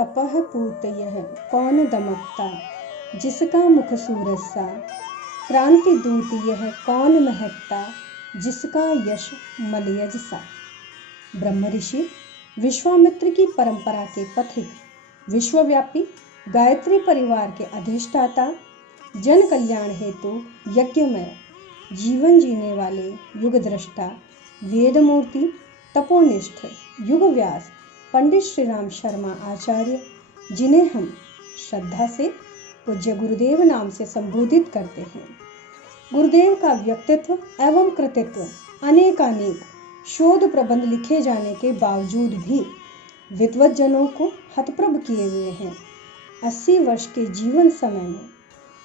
तपह पूत यह कौन दमकता, जिसका मुख सूरज सा। क्रांति दूत यह कौन महकता, जिसका यश मलयज सा। ब्रह्म ऋषि विश्वामित्र की परंपरा के पथिक, विश्वव्यापी गायत्री परिवार के अधिष्ठाता, जन कल्याण हेतु यज्ञमय जीवन जीने वाले युग दृष्टा, वेदमूर्ति, तपोनिष्ठ युग व्यास पंडित श्री राम शर्मा आचार्य, जिन्हें हम श्रद्धा से पूज्य गुरुदेव नाम से संबोधित करते हैं। गुरुदेव का व्यक्तित्व एवं कृतित्व अनेकानेक शोध प्रबंध लिखे जाने के बावजूद भी विद्वत जनों को हतप्रभ किए हुए हैं। 80 वर्ष के जीवन समय में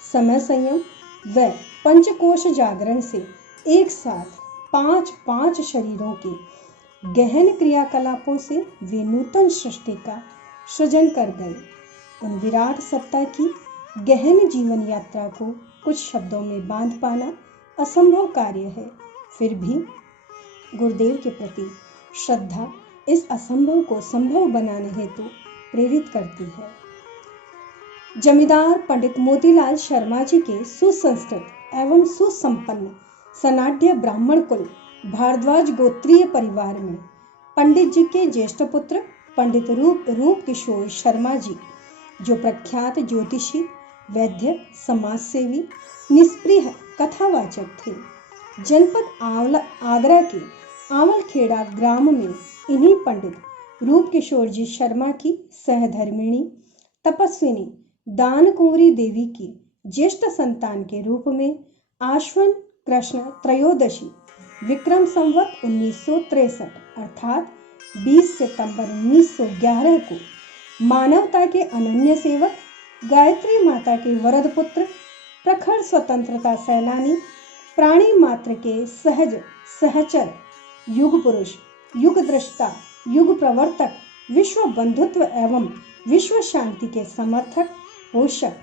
समय संयम व पंचकोश जागरण से एक साथ 5 शरीरों के गहन क्रियाकलापों से वे नूतन सृष्टि का सृजन कर गए। उन विराट सत्ता की गहन जीवन यात्रा को कुछ शब्दों में बांध पाना असंभव कार्य है। फिर भी गुरुदेव के प्रति श्रद्धा इस असंभव को संभव बनाने हेतु प्रेरित करती है। जमींदार पंडित मोतीलाल शर्मा जी के सुसंस्कृत एवं सुसंपन्न सनाढ़ ब्राह्मण कुल भारद्वाज गोत्रीय परिवार में पंडित जी के ज्येष्ठ पुत्र पंडित रूप किशोर शर्मा जी, जो प्रख्यात ज्योतिषी, वैद्य, समाजसेवी, निष्प्रिय कथावाचक थे, जनपद आगरा के आंवलखेड़ा ग्राम में इन्हीं पंडित रूप किशोर जी शर्मा की सहधर्मिणी तपस्विनी दान कुंवरी देवी की ज्येष्ठ संतान के रूप में आश्विन कृष्ण त्रयोदशी विक्रम संवत 1963 अर्थात 20 सितंबर 1911 को मानवता के अनन्य सेवक, गायत्री माता के वरद पुत्र, प्रखर स्वतंत्रता सेनानी, प्राणी मात्र के सहज सहचर, युग पुरुष, युग दृष्टा, युग प्रवर्तक, विश्व बंधुत्व एवं विश्व शांति के समर्थक, पोषक,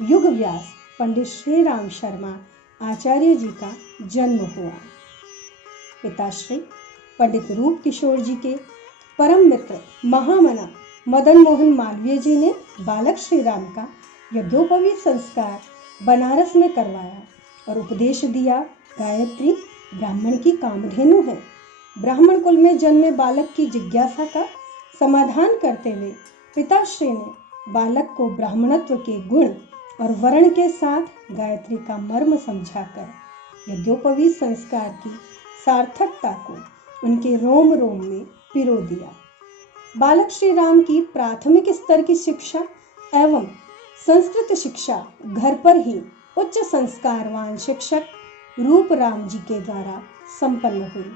युग व्यास पंडित श्री राम शर्मा आचार्य जी का जन्म हुआ। पिताश्री पंडित रूप किशोर जी के परम मित्र महामना मदन मोहन मालवीय जी ने बालक श्री राम का यज्ञोपवीत संस्कार बनारस में करवाया और उपदेश दिया। गायत्री ब्राह्मण की कामधेनु है। ब्राह्मण कुल में जन्मे बालक की जिज्ञासा का समाधान करते हुए पिताश्री ने बालक को ब्राह्मणत्व के गुण और वर्ण के साथ गायत्री का मर्म समझाकर यज्ञोपवीत संस्कार की सार्थकता को उनके रोम रोम में पिरो दिया। बालक श्री राम की प्राथमिक स्तर की शिक्षा एवं संस्कृत शिक्षा घर पर ही उच्च संस्कारवान शिक्षक रूप राम जी के द्वारा संपन्न हुई।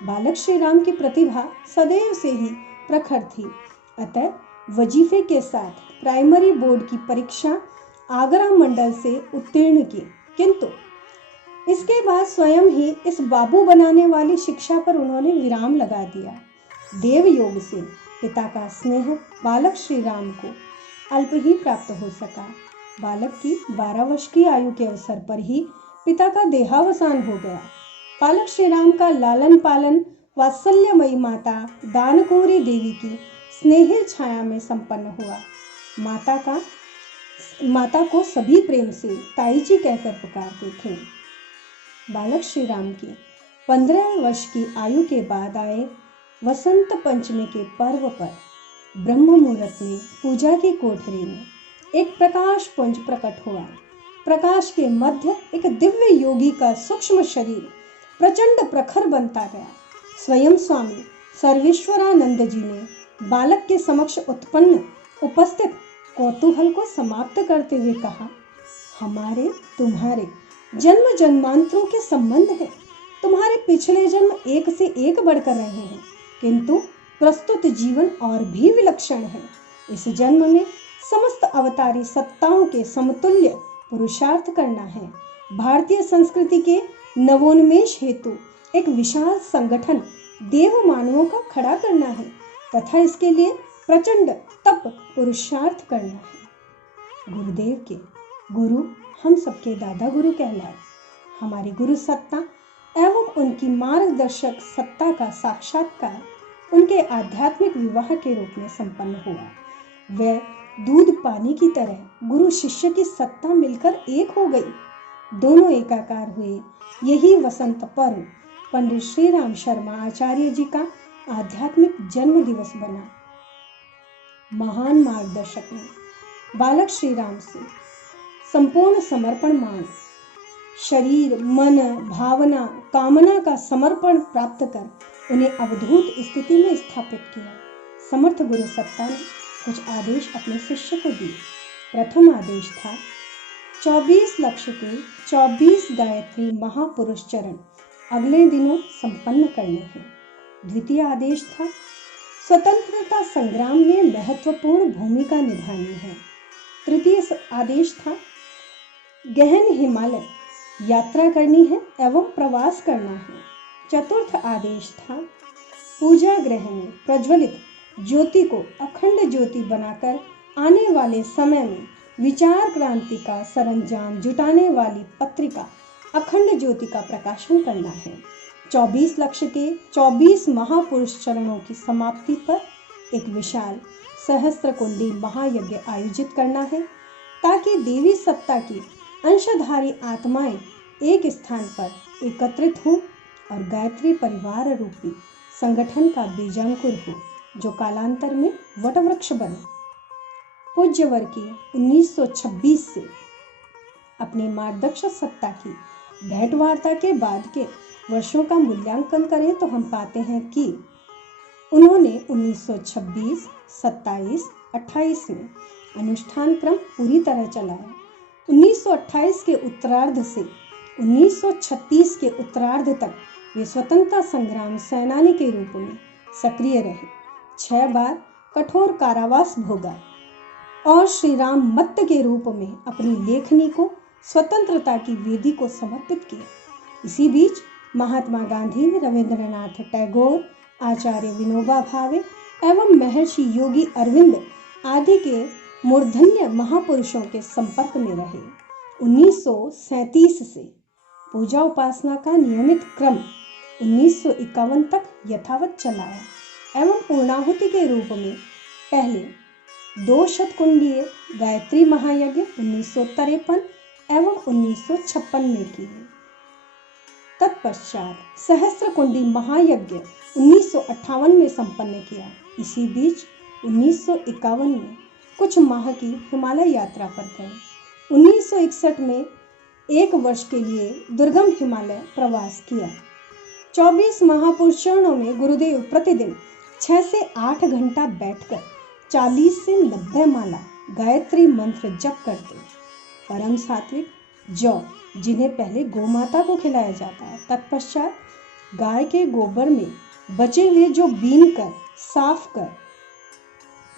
बालक श्री राम की प्रतिभा सदैव से ही प्रखर थी, अतः वजीफे के साथ प्राइमरी बोर्ड की परीक्षा आगरा मंडल से उत्तीर्ण की, किंतु इसके बाद स्वयं ही इस बाबू बनाने वाली शिक्षा पर उन्होंने विराम लगा दिया। देव योग से पिता का स्नेह बालक श्री राम को अल्प ही प्राप्त हो सका। बालक की 12 वर्ष की आयु के अवसर पर ही पिता का देहावसान हो गया। बालक श्री राम का लालन पालन वात्सल्यमयी माता दानकुंवरी देवी की स्नेहिल छाया में संपन्न हुआ। माता को सभी प्रेम से ताई जी कहकर पुकारते थे। बालक श्री राम की 15 वर्ष की आयु के बाद आए वसंत पंचमी के पर्व पर ब्रह्म मुहूर्त में पूजा की कोठरी में एक प्रकाश पुंज प्रकट हुआ। प्रकाश के मध्य एक दिव्य योगी का सूक्ष्म शरीर प्रचंड प्रखर बनता गया। स्वयं स्वामी सर्वेश्वरानंद जी ने बालक के समक्ष उपस्थित कौतूहल को समाप्त करते हुए कहा, हमारे तुम्हारे जन्म जन्मांतरों के संबंध है। तुम्हारे पिछले जन्म एक से एक बढ़कर रहे हैं, किंतु प्रस्तुत जीवन और भी विलक्षण है। इस जन्म में समस्त अवतारी सत्ताओं के समतुल्य पुरुषार्थ करना है। भारतीय संस्कृति के नवोन्मेष हेतु एक विशाल संगठन देव मानवों का खड़ा करना है तथा इसके लिए प्रचंड तप पुरुषार्थ करना है। गुरुदेव के गुरु हम सबके दादा गुरु कहलाए। हमारी गुरु सत्ता एवं उनकी मार्गदर्शक सत्ता का साक्षात्कार उनके आध्यात्मिक विवाह के रूप में संपन्न हुआ। वह दूध पानी की तरह गुरु शिष्य की सत्ता मिलकर एक हो गई। दोनों एकाकार हुए। यही वसंत पर्व पंडित श्री राम शर्मा आचार्य जी का आध्यात्मिक जन्म दिवस बना। महान मार्गदर्शक ने बालक श्री राम से संपूर्ण समर्पण मांग शरीर, मन, भावना, कामना का समर्पण प्राप्त कर उन्हें अवधूत स्थिति में स्थापित किया। समर्थ गुरु सत्ता ने कुछ आदेश अपने शिष्य को दिए। प्रथम आदेश था 24 लक्ष के 24 गायत्री महापुरुष चरण अगले दिनों संपन्न करने हैं। द्वितीय आदेश था स्वतंत्रता संग्राम में महत्वपूर्ण भूमिका निभानी है। तृतीय आदेश था गहन हिमालय यात्रा करनी है एवं प्रवास करना है। चतुर्थ आदेश था पूजा गृह में प्रज्वलित ज्योति को अखंड ज्योति बनाकर आने वाले समय में विचार क्रांति का सरंजाम जुटाने वाली पत्रिका अखंड ज्योति का प्रकाशन करना है। 24 लक्ष के 24 महापुरुष चरणों की समाप्ति पर एक विशाल सहस्त्रकुंडी महायज्ञ आयोजित करना है ताकि देवी सत्ता की अंशधारी आत्माएं एक स्थान पर एकत्रित हों और गायत्री परिवार रूपी संगठन का बीजांकुर हो जो कालांतर में वटवृक्ष बने। पूज्यवर की 1926 से अपनी मार्गदर्शक सत्ता की भेंटवार्ता के बाद के वर्षों का मूल्यांकन करें तो हम पाते हैं कि उन्होंने 1926, 27, 28 में अनुष्ठान क्रम पूरी तरह चलाया। 1928 के उत्तरार्ध से 1936 के उत्तरार्ध तक वे स्वतंत्रता संग्राम सेनानी के रूप में सक्रिय रहे। 6 बार कठोर कारावास भोगा और श्री राम मत्त के रूप में अपनी लेखनी को स्वतंत्रता की वेदी को समर्पित किया। इसी बीच महात्मा गांधी, रविंद्रनाथ टैगोर, आचार्य विनोबा भावे एवं महर्षि योगी अरविंद आदि के मूर्धन्य महापुरुषों के संपर्क में रहे। 1937 से पूजा उपासना का नियमित क्रम 1951 तक यथावत चलाया एवं पूर्णाहुति के रूप में पहले 2 शतकुंडीय गायत्री महायज्ञ 1953 एवं 1956 में किए। तत्पश्चात सहस्त्र कुंडी महायज्ञ 1958 में संपन्न किया। इसी बीच 1951 में कुछ माह की हिमालय यात्रा पर गए। 1961 में 1 वर्ष के लिए दुर्गम हिमालय प्रवास किया। 24 महापुरुष चरणों में गुरुदेव प्रतिदिन 6 से 8 घंटा बैठकर 40 से 90 माला गायत्री मंत्र जप करते। परम सात्विक जौ जिन्हें पहले गोमाता को खिलाया जाता है, तत्पश्चात गाय के गोबर में बचे हुए जो बीन कर साफ कर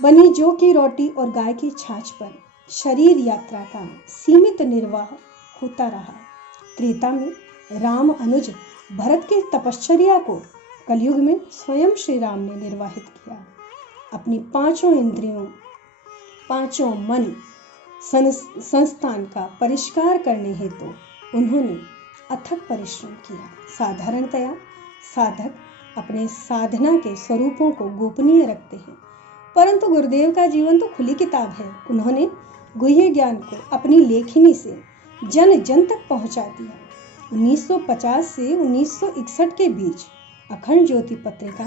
बनी जौ की रोटी और गाय की छाछ पर शरीर यात्रा का सीमित निर्वाह होता रहा। त्रेता में राम अनुज भरत की तपश्चर्या को कलयुग में स्वयं श्री राम ने निर्वाहित किया। अपनी 5 इंद्रियों, 5 मन संस्थान का परिष्कार करने हेतु उन्होंने अथक परिश्रम किया। साधारणतया साधक अपने साधना के स्वरूपों को गोपनीय रखते हैं, परंतु गुरुदेव का जीवन तो खुली किताब है। उन्होंने गुह्य ज्ञान को अपनी लेखनी से जन जन तक पहुंचा दिया। 1950 से 1961 के बीच अखंड ज्योति पत्रिका,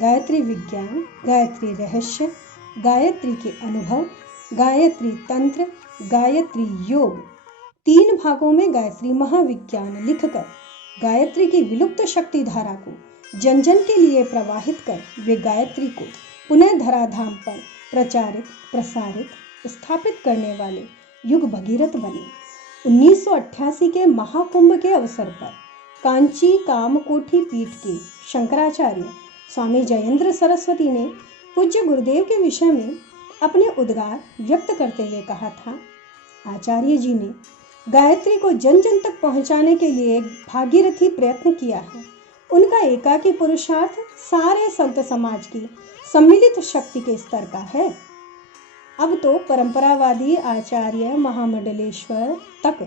गायत्री विज्ञान, गायत्री रहस्य, गायत्री के अनुभव, गायत्री तंत्र, गायत्री योग 3 भागों में गायत्री महाविज्ञान लिखकर गायत्री की विलुप्त शक्ति धारा को जन जन के लिए प्रवाहित कर वे गायत्री को पुनः धराधाम पर प्रचारित, प्रसारित, स्थापित करने वाले युग भगीरथ बने। 1988 के महाकुंभ के अवसर पर कांची कामकोठी पीठ के शंकराचार्य स्वामी जयेंद्र सरस्वती ने पूज्य गुरुदेव के विषय में अपने उद्गार व्यक्त करते हुए कहा था, आचार्य जी ने गायत्री को जन जन तक पहुंचाने के लिए एक भागीरथी प्रयत्न किया है। उनका एकाकी पुरुषार्थ सारे संत समाज की सम्मिलित शक्ति के स्तर का है। अब तो परंपरावादी आचार्य महामंडलेश्वर तक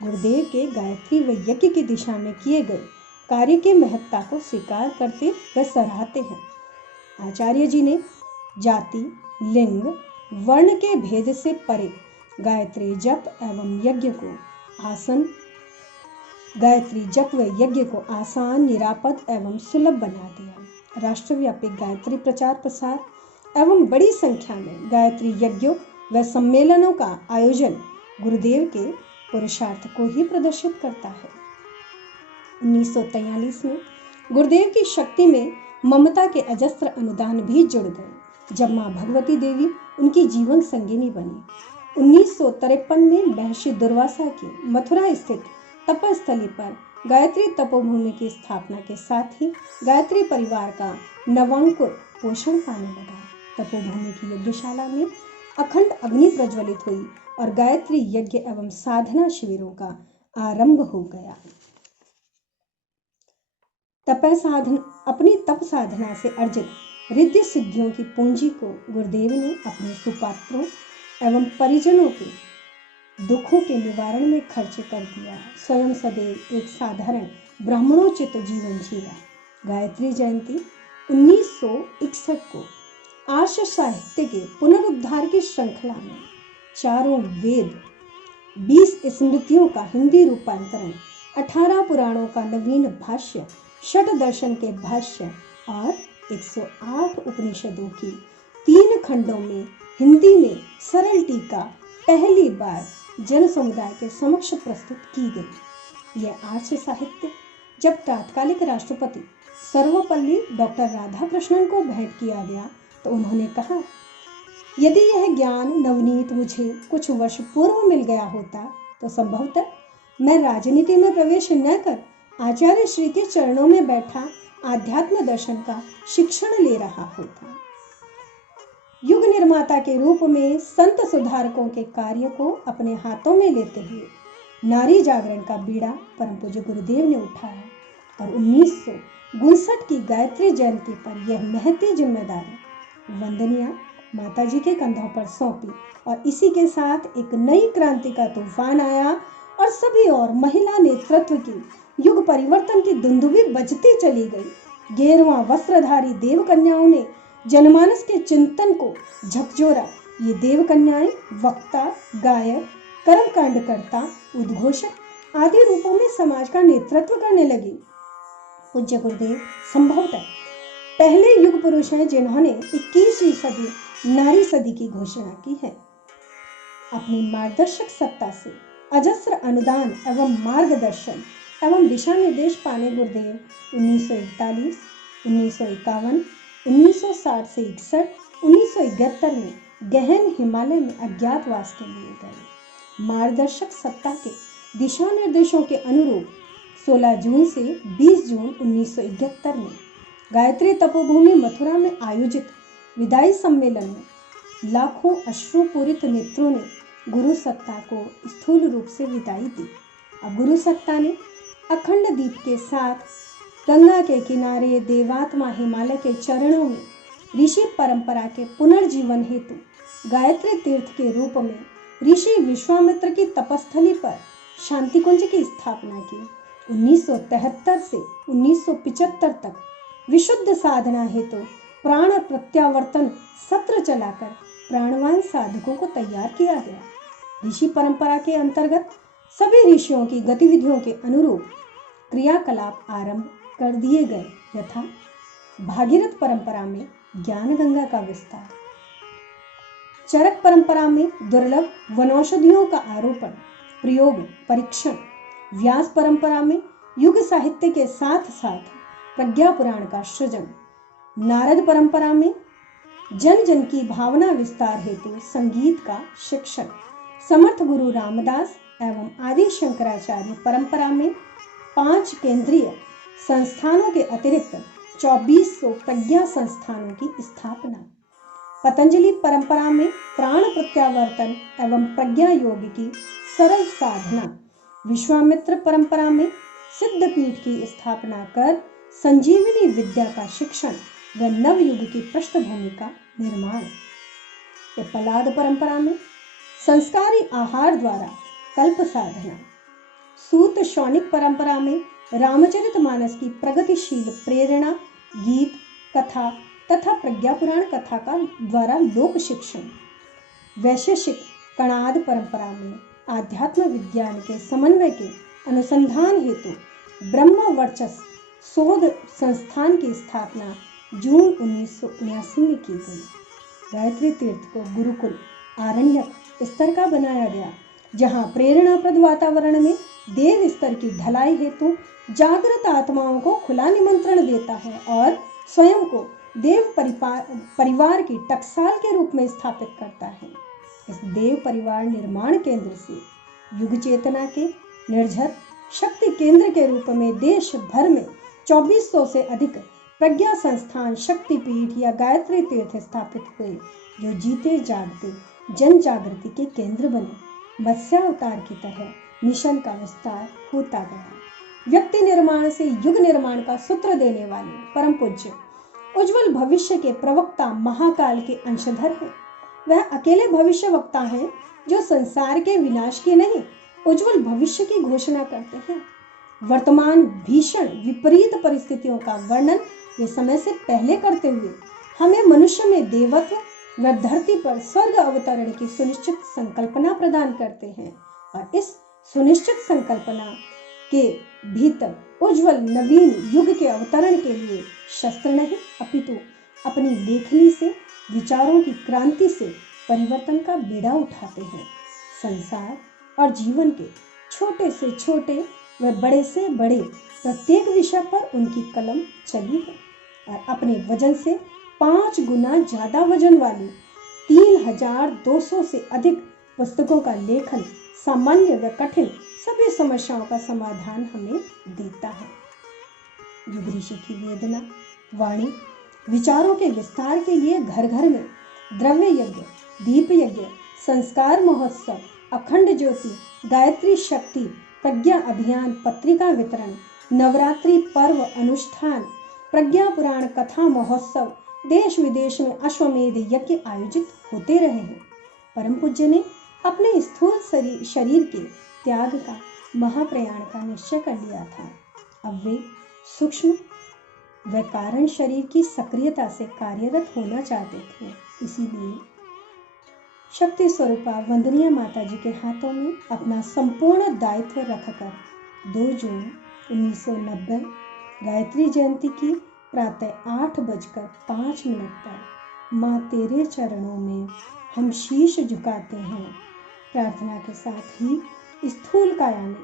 गुरुदेव के गायत्री व यज्ञ की दिशा में किए गए कार्य की महत्ता को स्वीकार करते व सराहते हैं। आचार्य जी ने जाति, लिंग, वर्ण के भेद से परे गायत्री जप एवं यज्ञ को आसान, निरापद एवं सुलभ बना दिया। राष्ट्रव्यापी गायत्री प्रचार प्रसार एवं बड़ी संख्या में गायत्री यज्ञों व सम्मेलनों का आयोजन गुरुदेव के पुरुषार्थ को ही प्रदर्शित करता है। 1943 में गुरुदेव की शक्ति में ममता के अजस्त्र अनुदान भी जुड़ गए, जब मां भगवती देवी उनकी जीवन संगिनी बनी। 1953 में महर्षि दुर्वासा की मथुरा स्थित तपस्थली पर गायत्री तपोभूमि की स्थापना के साथ ही गायत्री परिवार का नवांकुर पोषण पाने लगा। तपोभूमि की यज्ञशाला में अखंड अग्नि प्रज्वलित हुई और गायत्री यज्ञ एवं साधना शिविरों का आरंभ हो गया। अपनी तप साधना से अर्जित रिद्धि सिद्धियों की पूंजी को गुरुदेव ने अपने सुपात्रों एवं परिजनों के दुखों के निवारण में खर्च कर दिया। स्वयं सदैव एक साधारण ब्राह्मणोचित जीवन जिया। गायत्री जयंती 1961 को आर्ष साहित्य के पुनरुद्धार की श्रृंखला में चारों वेद, 20 स्मृतियों का हिंदी रूपांतरण, 18 पुराणों का नवीन भाष्य, षट दर्शन के भाष्य और 108 उपनिषदों की 3 खंडों में हिंदी में सरल टीका पहली बार जन समुदाय के समक्ष प्रस्तुत की गई। यह आर्ष साहित्य जब तत्कालिक राष्ट्रपति सर्वपल्ली डॉक्टर राधाकृष्णन को भेंट किया गया तो उन्होंने कहा, यदि यह ज्ञान नवनीत मुझे कुछ वर्ष पूर्व मिल गया होता तो संभवतः मैं राजनीति में प्रवेश न कर आचार्य श्री के चरणों में बैठा आध्यात्म दर्शन का शिक्षण ले रहा होता। युग निर्माता के रूप में संत सुधारकों के कार्य को अपने हाथों में लेते हुए नारी जागरण का बीड़ा परम पूज्य गुरुदेव ने उठाया और 1959 की गायत्री जयंती पर यह महती जिम्मेदारी वंदनीय माताजी के कंधों पर सौंपी और इसी के साथ एक नई क्रांति का तूफान आया और सभी और महिला नेतृत्व की युग परिवर्तन की दुंदुभी बजती चली गई। गेरुआ वस्त्रधारी देव कन्याओं ने जनमानस के चिंतन को झकझोरा। ये देव कन्याएं वक्ता, गायक, कर्मकांडकर्ता, उद्घोषक आदि रूपों में समाज का नेतृत्व करने लगी। पूज्य गुरुदेव संभवतः पहले युग पुरुष हैं जिन्होंने 21वीं सदी नारी सदी की घोषणा की है। अपनी मार्गदर्शक सत्ता से अजस्र अनुदान एवं मार्गदर्शन एवं दिशा निर्देश पाने गुरुदेव 1941, 1951, 1960 से 61, 1971 में गहन हिमालय में अज्ञातवास के लिए गए। मार्गदर्शक सत्ता के दिशा निर्देशों के अनुरूप 16 जून से 20 जून 1971 में गायत्री तपोभूमि मथुरा में आयोजित विदाई सम्मेलन में लाखों अश्रुपूरित नेत्रों ने गुरु सत्ता को स्थूल रूप से विदाई दी। अब गुरु सत्ता ने अखंड दीप के साथ गंगा के किनारे देवात्मा हिमालय के चरणों में ऋषि परंपरा के पुनर्जीवन हेतु गायत्री तीर्थ के रूप में ऋषि विश्वामित्र की तपस्थली पर शांति कुंज की स्थापना की। 1973 से 1975 तक विशुद्ध साधना हेतु प्राण प्रत्यावर्तन सत्र चलाकर प्राणवान साधकों को तैयार किया गया। ऋषि परंपरा के अंतर्गत सभी ऋषियों की गतिविधियों के अनुरूप क्रियाकलाप आरंभ कर दिए गए, यथा भागीरथ परंपरा में ज्ञान गंगा का विस्तार, चरक परंपरा में दुर्लभ वनौषधियों का आरोपण, प्रयोग, परीक्षण, व्यास परंपरा में युग साहित्य के साथ साथ प्रज्ञा पुराण का सृजन, नारद परंपरा में जन जन की भावना विस्तार हेतु संगीत का शिक्षण, समर्थ गुरु रामदास एवं आदि शंकराचार्य परंपरा में 5 केंद्रीय संस्थानों के अतिरिक्त 2400 प्रज्ञा संस्थानों की स्थापना, पतंजलि परंपरा में प्राण प्रत्यावर्तन एवं प्रज्ञा योग की सरल साधना, विश्वामित्र परंपरा में सिद्धपीठ की स्थापना कर संजीवनी विद्या का शिक्षण व नवयुग की पृष्ठभूमि का निर्माण, पलाद परंपरा में संस्कारी आहार द्वारा कल्प साधना, सूत शौनिक परंपरा में रामचरितमानस की प्रगतिशील प्रेरणा, गीत, कथा तथा प्रज्ञा पुराण कथा का द्वारा लोक शिक्षण, वैशेषिक कणाद परंपरा में आध्यात्म विज्ञान के समन्वय के अनुसंधान हेतु ब्रह्म वर्चस्व शोध संस्थान की स्थापना जून 1979 में की गई। गायत्री तीर्थ को गुरुकुल आरण्यक स्तर का बनाया गया, जहां प्रेरणाप्रद वातावरण में देव स्तर की ढलाई हेतु जागृत आत्माओं को खुला निमंत्रण देता है और स्वयं को देव परिवार की टकसाल के रूप में स्थापित करता है। इस देव परिवार निर्माण केंद्र से युग चेतना के निर्झर शक्ति केंद्र के रूप में देश भर में 2400 से अधिक प्रज्ञा संस्थान, शक्तिपीठ या गायत्री तीर्थ स्थापित हुए, जो जीते जागते जन जागृति के केंद्र बने। मत्स्यावतार की तरह मिशन का विस्तार होता गया। व्यक्ति निर्माण से युग निर्माण का सूत्र देने वाले परम पूज्य उज्जवल भविष्य के प्रवक्ता महाकाल के अंशधर हैं। वह अकेले भविष्य वक्ता हैं जो संसार के विनाश की नहीं, उज्जवल भविष्य की घोषणा करते हैं। वर्तमान भीषण विपरीत परिस्थितियों का वर्णन वे समय से पहले करते हुए हमें मनुष्य में देवत्व व धरती पर स्वर्ग अवतरण की सुनिश्चित संकल्पना प्रदान करते हैं और इस सुनिश्चित संकल्पना के भीतर उज्जवल नवीन युग के अवतरण के लिए शस्त्र नहीं अपितु अपनी लेखनी से, विचारों की क्रांति से परिवर्तन का बीड़ा उठाते हैं। संसार और जीवन के छोटे से छोटे व बड़े से बड़े प्रत्येक विषय पर उनकी कलम चली है और अपने वजन से 5 गुना ज्यादा वजन वाली 3200 से अधिक पुस्तकों का लेखन सामान्य व कठिन सभी समस्याओं का समाधान हमें देता है। युग ऋषि की वेदना वाणी विचारों के विस्तार के लिए घर घर में द्रव्य यज्ञ, दीप यज्ञ, संस्कार महोत्सव, अखंड ज्योति, गायत्री शक्ति, प्रज्ञा अभियान, पत्रिका वितरण, नवरात्रि पर्व अनुष्ठान, प्रज्ञा पुराण कथा महोत्सव, देश विदेश में अश्वमेध यज्ञ आयोजित होते रहे हैं। परम पूज्य ने अपने स्थूल शरीर के त्याग का महाप्रयाण का निश्चय कर लिया था। अब वे सूक्ष्म व कारण शरीर की सक्रियता से कार्यरत होना चाहते थे। इसीलिए शक्ति स्वरूपा वंदनीय माता जी के हाथों में अपना संपूर्ण दायित्व रखकर 2 जून 1990 गायत्री जयंती की प्रातः 8:05 पर माँ तेरे चरणों में हम शीश झुकाते हैं। प्रार्थना के साथ ही स्थूल काया ने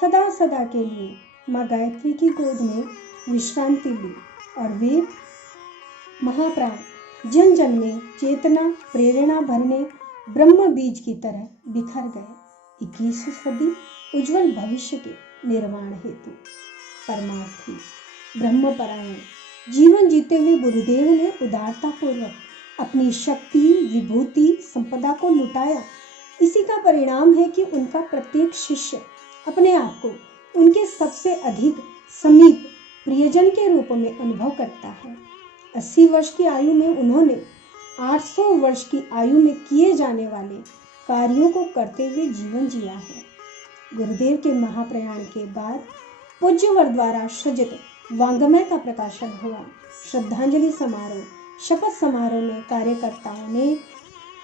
सदा सदा के लिए माँ गायत्री की गोद में विश्रांति ली और वे महाप्राण जन जन में चेतना प्रेरणा भरने ब्रह्म बीज की तरह बिखर गए। 21वीं सदी उज्जवल भविष्य के निर्माण हेतु परमार्थी ब्रह्मपरायण जीवन जीते हुए गुरुदेव ने उदारता पूर्वक अपनी शक्ति विभूति संपदा को लुटाया। इसी का परिणाम है कि उनका प्रत्येक शिष्य अपने आप को उनके सबसे अधिक समीप प्रियजन के रूप में अनुभव करता है। 80 वर्ष की आयु में उन्होंने 800 वर्ष की आयु में किए जाने वाले कार्यों को करते हुए जीवन जिया है। गुरुदेव के महाप्रयाण के बाद पूज्यवर द्वारा सृजित वांग्मय का प्रकाशन हुआ। श्रद्धांजलि समारोह शपथ समारोह में कार्यकर्ताओं ने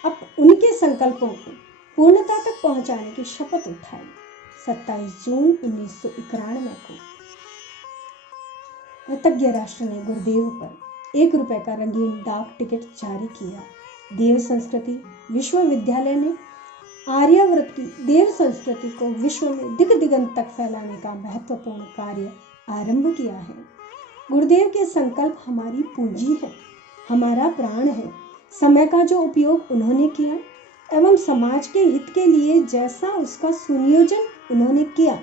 अब उनके संकल्पों को पूर्णता तक पहुंचाने की शपथ उठाई। 27 जून 1991 को कृतज्ञ राष्ट्र ने गुरुदेव पर 1 रुपए का रंगीन डाक टिकट जारी किया। देव संस्कृति विश्वविद्यालय ने आर्यावर्त की देव संस्कृति को विश्व में दिग दिगंत तक फैलाने का महत्वपूर्ण कार्य आरंभ किया है। गुरुदेव के संकल्प हमारी पूंजी है, हमारा प्राण है। समय का जो उपयोग उन्होंने किया एवं समाज के हित के लिए जैसा उसका सुनियोजन उन्होंने किया,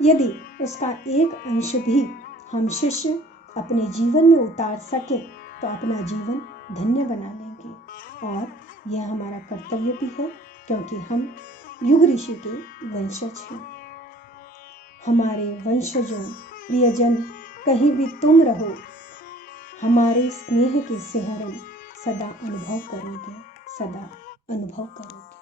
यदि उसका एक अंश भी हम शिष्य अपने जीवन में उतार सके तो अपना जीवन धन्य बना लेंगे। और यह हमारा कर्तव्य भी है, क्योंकि हम युग ऋषि के वंशज हैं। हमारे वंशजों प्रियजन कहीं भी तुम रहो, हमारे स्नेह के सिहरन सदा अनुभव करोगे, सदा अनुभव करोगे।